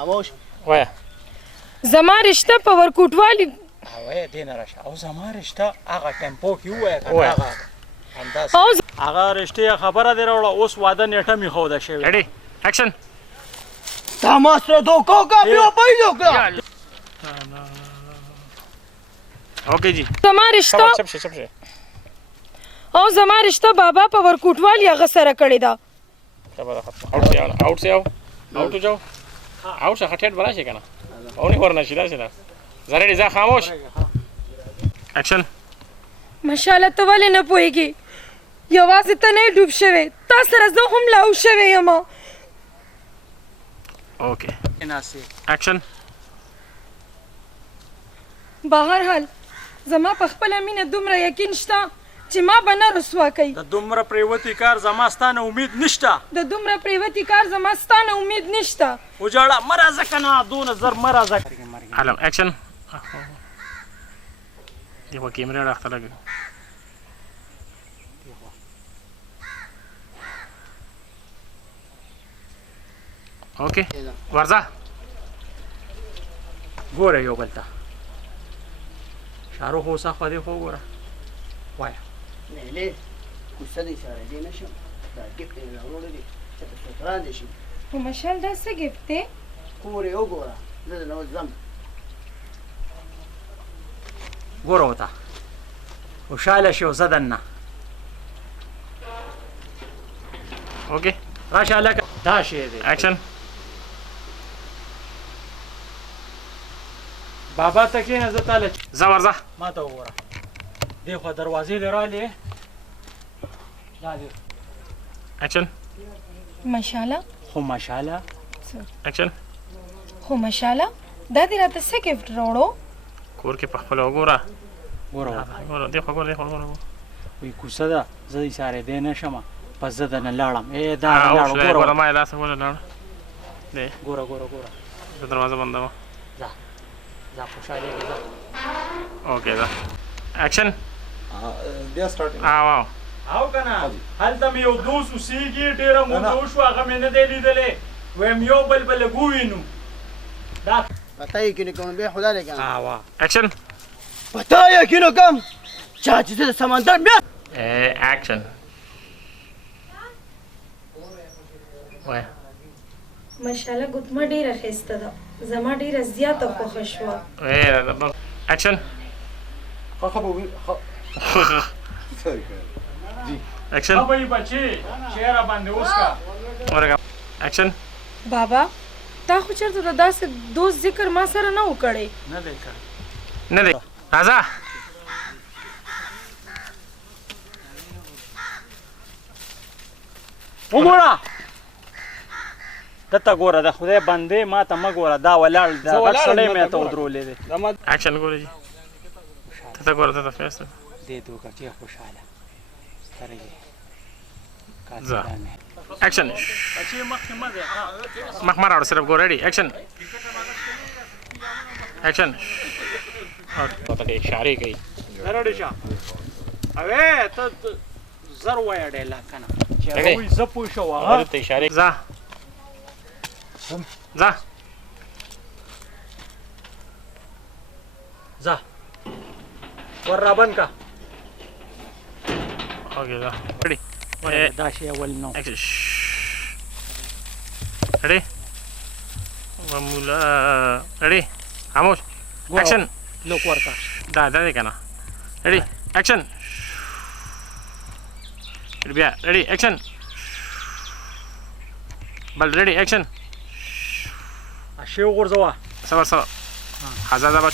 خاموش وایه زما رشته په ورکوټوالي وایه دې نه راشه او زما رشته هغه ټیمپو کې ووایه که ووایه. هغه همداسې او هغه رشتې خبره دې راوړه اوس واده نیټه مې ښوده شوې ریډي اکشن تا ما سره دوکه وکړه بیا پیدا کړه اوکې جی زما رشته چپ شه او زما رشته بابا په ورکوټوالي هغه سره کړې ده خبره ختمه आउट से आओ आउट जाओ आउट से हटेट बना शे kana और नहीं वरना सीधा सीधा जरा रे जा खामोश एक्शन مشاله ته ولې نه پوهېږي یوازې ته نه یې ډوب شوې تا سره زه هم لاو شوې یم اوکې ناسې एक्शन بهرحال زما په خپله مینه دومره یقین شته چې ما به نه رسوا کوي د دومره پریوتي کار زما ستا نه امید نشته د دومره پریوتي کار زما ستا نه امید نشته وجاړه مه راځه که نه دونه زر مه راځه علم एक्शन देखो कैमरे रखता लगे ओके ورځه ګوره یو بل ته شاروخ اوسه خوا دې خو ګوره وایه لیلی کوڅه دې سره دې نشم دا ګفت یې راوړی دی چې په شکران دې شي خو مشال دا څه ګفت دی کور یې وګوره زه دې نه ځم ګوره ورته خوشحاله شي او زه دننه ओके راشه هلکه دا شی دی एक्शन بابا ته کښېنه زه تاله जा ورځه ما ته وګوره دې خوا دروازې دې رالې دا دې एक्शन مشاله خو ماشاءالله एक्शन خو مشاله دا دې راته څه ګفت راوړو کور کې په خپل وګوره ګوره ګوره دیخوا ګوره وی کوڅه ده زه دې سارې دی نه شمه پس زه دننه لاړم دا اوس لاړو ګوره ما لاس ولا لاړ دی ګوره ګوره ګوره د دروازه بنده و دا خوشحالي ده اوکې دا एक्शन بیا سٹارټ واو او کنه هلته مې یو دوست اوسېږي ډېره موده وشوه هغه مې نه دی لیدلی ویم یو بل به لږ ووینو دا پته یې کې نه کوم بیا خدا لې کنه وا एक्शन پته یې کې نه کوم چا چې زه د سمندر بیا एक्शन وای مشاله ګوتمه ډیره ښایسته ده زما ډیره زیاته خوښه شوه एक्शन خبر एक्शन خبرې بچې شعره باندې اوس کا ورګه एक्शन بابا تا خو چېرته د داسې دوست ذکر ما سره نه و کړی نه دی کړی نه دی راځه وګوره دته ګوره د خدای بندې ما ته مه ګوره دا ولاړ دا غټ سړی مې ته ودرولې دی एक्शन ګوره جی ته ګوره ته فیس دې دوکه کې خوشحاله سترګې زه. एक्शन بچې مخکې مه ځې مخ ما راوړه صرف ګوره ریډي एक्शन एक्शन او ته کې اشاره کوي رډې شه اوې ته زر وایه ډیلاګ که نه چې هغه وایي زه پوه شو هغه ته اشاره ځه ځه ځه ور رابند کا اوکې ځه ریډي دا شی اول نو एक्शन ریډي ومولا ریډي خاموش एक्शन لوک ورکا دا دی کنه ریډي एक्शन بیا ریډي एक्शन بل ریډي एक्शन شی وغورځوه صبر صبر حزازه بچ